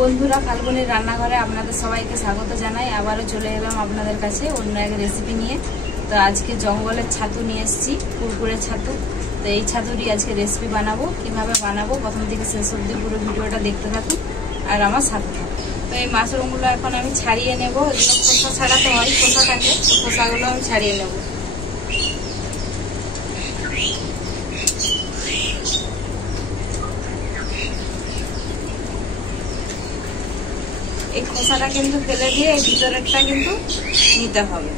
বন্ধুরা, ফাল্গুনের রান্নাঘরে আপনাদের সবাইকে স্বাগত জানাই। আবারও চলে এলাম আপনাদের কাছে অন্য এক রেসিপি নিয়ে। তো আজকে জঙ্গলের ছাতু নিয়ে এসেছি, কুরকুরে ছাতু। তো এই ছাতুটি আজকে রেসিপি বানাবো। কিভাবে বানাবো প্রথম থেকে শেষ অবধি পুরো ভিডিওটা দেখতে থাকুন আর আমার সাথে থাকুন। তো এই মাশরুমগুলো এখন আমি ছাড়িয়ে নেব। এগুলো খোসা ছাড়াতে হয়, খোসাটাকে, তো খোসাগুলো আমি ছাড়িয়ে নেব। এই খোসাটা কিন্তু ফেলে দিয়ে এই ভিতরেরটা কিন্তু নিতে হবে।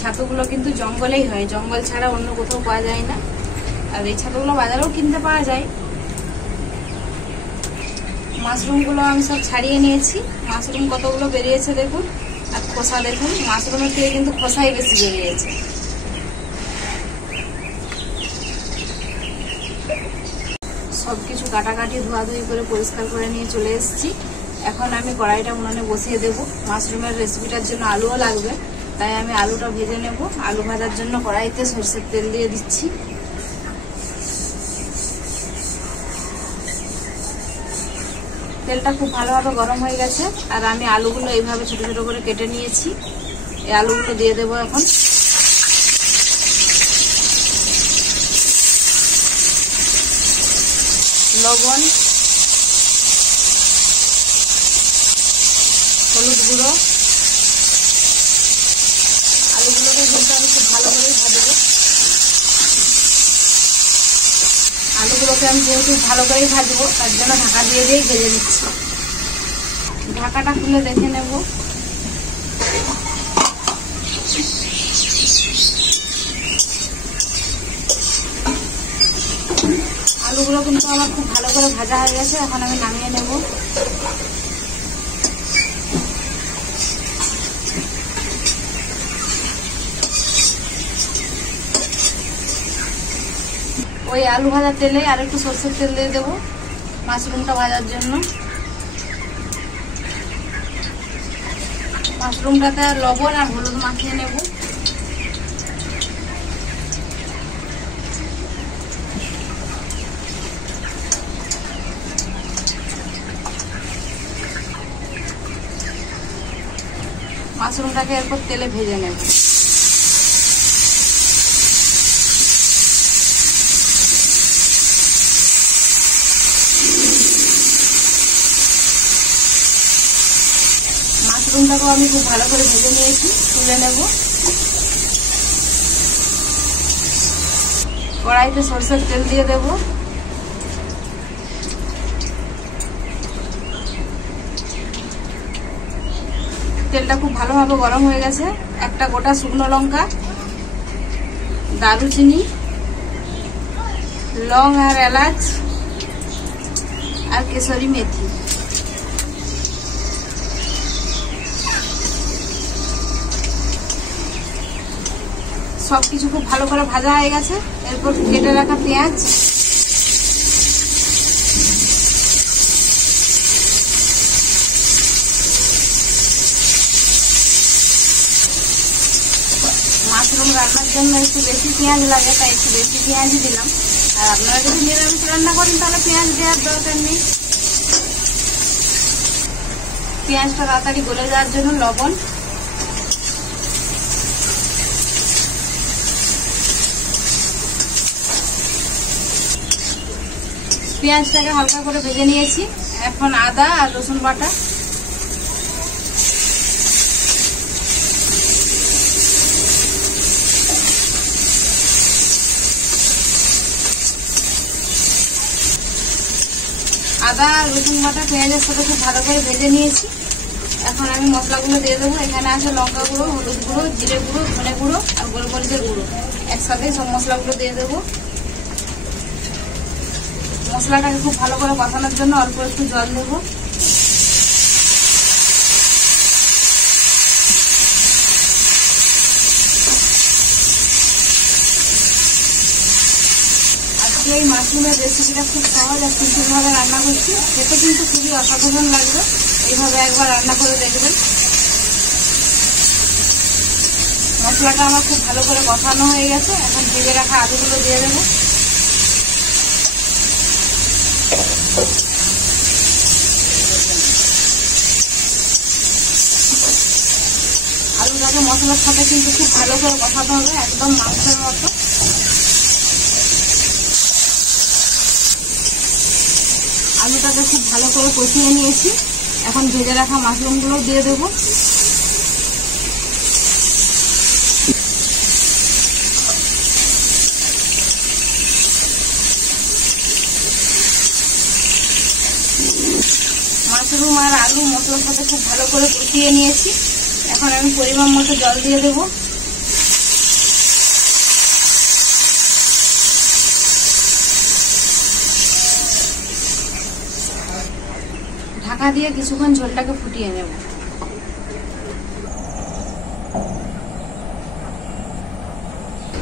ছাতুগুলো কিন্তু জঙ্গলেই হয়, জঙ্গল ছাড়া অন্য কোথাও পাওয়া যায় না। আর এই ছাতুগুলো বাজারেও কিনতে পাওয়া যায়। মাশরুমগুলো আমি সব ছাড়িয়ে নিয়েছি। মাশরুম কতগুলো বেরিয়েছে দেখুন, আর খোসা দেখুন। মাশরুমের থেকে কিন্তু খোসাই বেশি বেরিয়েছে। সবকিছু কাটাকাটি ধোয়াধুয়ি করে পরিষ্কার করে নিয়ে চলে এসেছি। এখন আমি কড়াইটা উনুনে বসিয়ে দেবো। মাশরুমের রেসিপিটার জন্য আলুও লাগবে, তাই আমি আলুটা ভেজে নেব। আলু ভাজার জন্য কড়াইতে সরষের তেল দিয়ে দিচ্ছি। তেলটা খুব ভালোভাবে গরম হয়ে গেছে, আর আমি আলুগুলো এইভাবে ছোট ছোট করে কেটে নিয়েছি। এই আলুগুলো দিয়ে দেবো এখন। লবণ, হলুদ গুঁড়ো, আলুগুলোকে কিন্তু আমি খুব ভালো করেই ভাজবো। আলুগুলোকে আমি যেহেতু ভালো করেই ভাজবো, তার জন্য ঢাকা দিয়ে দিয়েই ভেজে নিচ্ছি। ঢাকাটা খুলে দেখে নেব। আলুগুলো কিন্তু আমার খুব ভালো করে ভাজা হয়ে গেছে। এখন আমি নামিয়ে নেব। ওই আলু ভাজার তেলে আর একটু সরষের তেল দিয়ে দেবো মাশরুমটা ভাজার জন্য। মাশরুমটাতে লবণ আর হলুদ মাখিয়ে নেব। মাশরুমটাকে এরপর তেলে ভেজে নেব। মাশরুমটাকেও আমি খুব ভালো করে ভেজে নিয়েছি, তুলে নেব। কড়াইতে সরষের তেল দিয়ে দেব। তেলটা খুব ভালোভাবে গরম হয়ে গেছে। একটা গোটা শুকনো লঙ্কা, দারুচিনি, লং আর এলাচ আর কেশরি মেথি, সবকিছু খুব ভালো করে ভাজা হয়ে গেছে। এরপর কেটে রাখা পেঁয়াজ, মাশরুম রান্নার জন্য একটু বেশি পেঁয়াজ লাগে, তাই একটু বেশি পেঁয়াজই দিলাম। আর আপনারা যদি নিরামিষ রান্না করেন তাহলে পেঁয়াজ দেওয়ার দরকার নেই। পেঁয়াজটা তাড়াতাড়ি গলে যাওয়ার জন্য লবণ, পেঁয়াজটাকে হালকা করে ভেজে নিয়েছি। এখন আদা আর রসুন বাটা, আদা আর রসুন বাটা পেঁয়াজের সাথে খুব ভালো করে ভেজে নিয়েছি। এখন আমি মশলাগুলো দিয়ে দেবো। এখানে আছে লঙ্কা গুঁড়ো, হলুদ গুঁড়ো, জিরে গুঁড়ো, ধনে গুঁড়ো আর গোলমরিচের গুঁড়ো। একসাথে সব মশলাগুলো দিয়ে দেবো। মশলাটাকে খুব ভালো করে কষানোর জন্য অল্প একটু জল দেবো। এই মাশরুমের রেসিপিটা খুব সহজ আর সিম্পলভাবে রান্না করছি, খেতে কিন্তু খুবই অসাধারণ লাগবে। এইভাবে একবার রান্না করে দেখবেন। মশলাটা আমার খুব ভালো করে কষানো হয়ে গেছে। এখন ভেজে রাখা আলুগুলো দিয়ে দেবো। আলুটাকে মশলার সাথে কিন্তু খুব ভালো করে কষাতে হবে, একদম মাংসের মতো। আলুটাকে খুব ভালো করে কষিয়ে নিয়েছি। এখন ভেজে রাখা মাশরুমগুলো দিয়ে দেবো। মাশরুম আর আলু মশলার সাথে খুব ভালো করে কষিয়ে নিয়েছি। এখন আমি পরিমাণ মতো জল দিয়ে দেবো। ঢাকা দিয়ে কিছুক্ষণ ঝোলটাকে ফুটিয়ে নেব।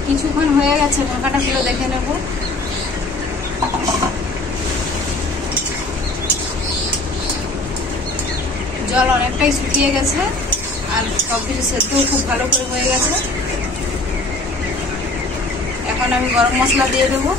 কিছুক্ষণ হয়ে গেছে, ঢাকাটা খুলে দেখে নেব। জল অনেকটাই শুকিয়ে গেছে আর সবকিছু সেদ্ধও খুব ভালো করে হয়ে গেছে। এখন আমি গরম মশলা দিয়ে দেবো।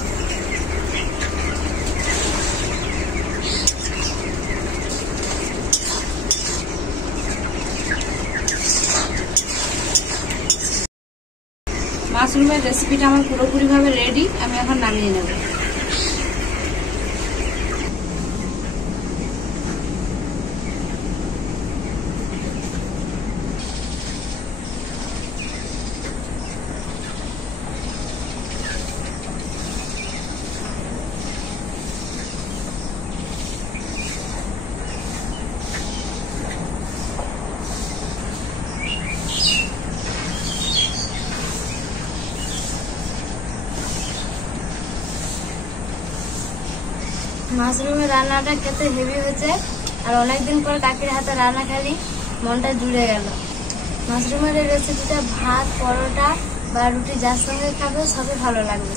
মাশরুমের রেসিপিটা আমার পুরোপুরিভাবে রেডি। আমি এখন নামিয়ে নেব। মাশরুমের রান্নাটা খেতে হেভি হয়েছে আর অনেকদিন পর কাকির হাতে রান্না খালি মনটা জুড়ে গেল। মাশরুমের এই রেসিপিটা ভাত, পরোটা বা রুটি যার সঙ্গে খাবে সবই ভালো লাগবে।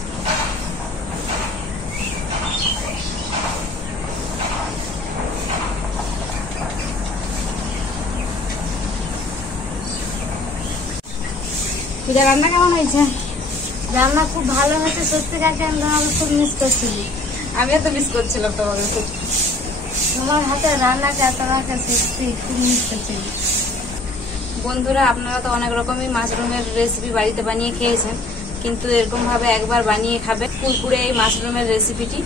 পূজা রান্না কেমন হয়েছে? রান্না খুব ভালো হয়েছে সত্যি। কাকি আমি তোমাকে খুব মিস করছিলি। আমিও তো মিস করছিলাম তোমাকে খুব। তোমার হাতে রান্নাটা তোমাকে সত্যি খুব মিস করছিলি। বন্ধুরা, আপনারা তো অনেক রকমই মাশরুমের রেসিপি বাড়িতে বানিয়ে খেয়েছেন, কিন্তু এরকম ভাবে একবার বানিয়ে খাবে কুরকুরে এই মাশরুমের রেসিপিটি।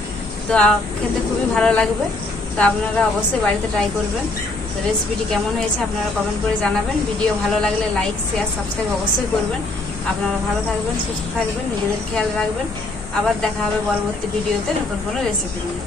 তো খেতে খুবই ভালো লাগবে। তো আপনারা অবশ্যই বাড়িতে ট্রাই করবেন। তো রেসিপিটি কেমন হয়েছে আপনারা কমেন্ট করে জানাবেন। ভিডিও ভালো লাগলে লাইক, শেয়ার, সাবস্ক্রাইব অবশ্যই করবেন। আপনারা ভালো থাকবেন, সুস্থ থাকবেন, নিজেদের খেয়াল রাখবেন। আবার দেখা হবে পরবর্তী ভিডিওতে নতুন কোনো রেসিপি নিয়ে।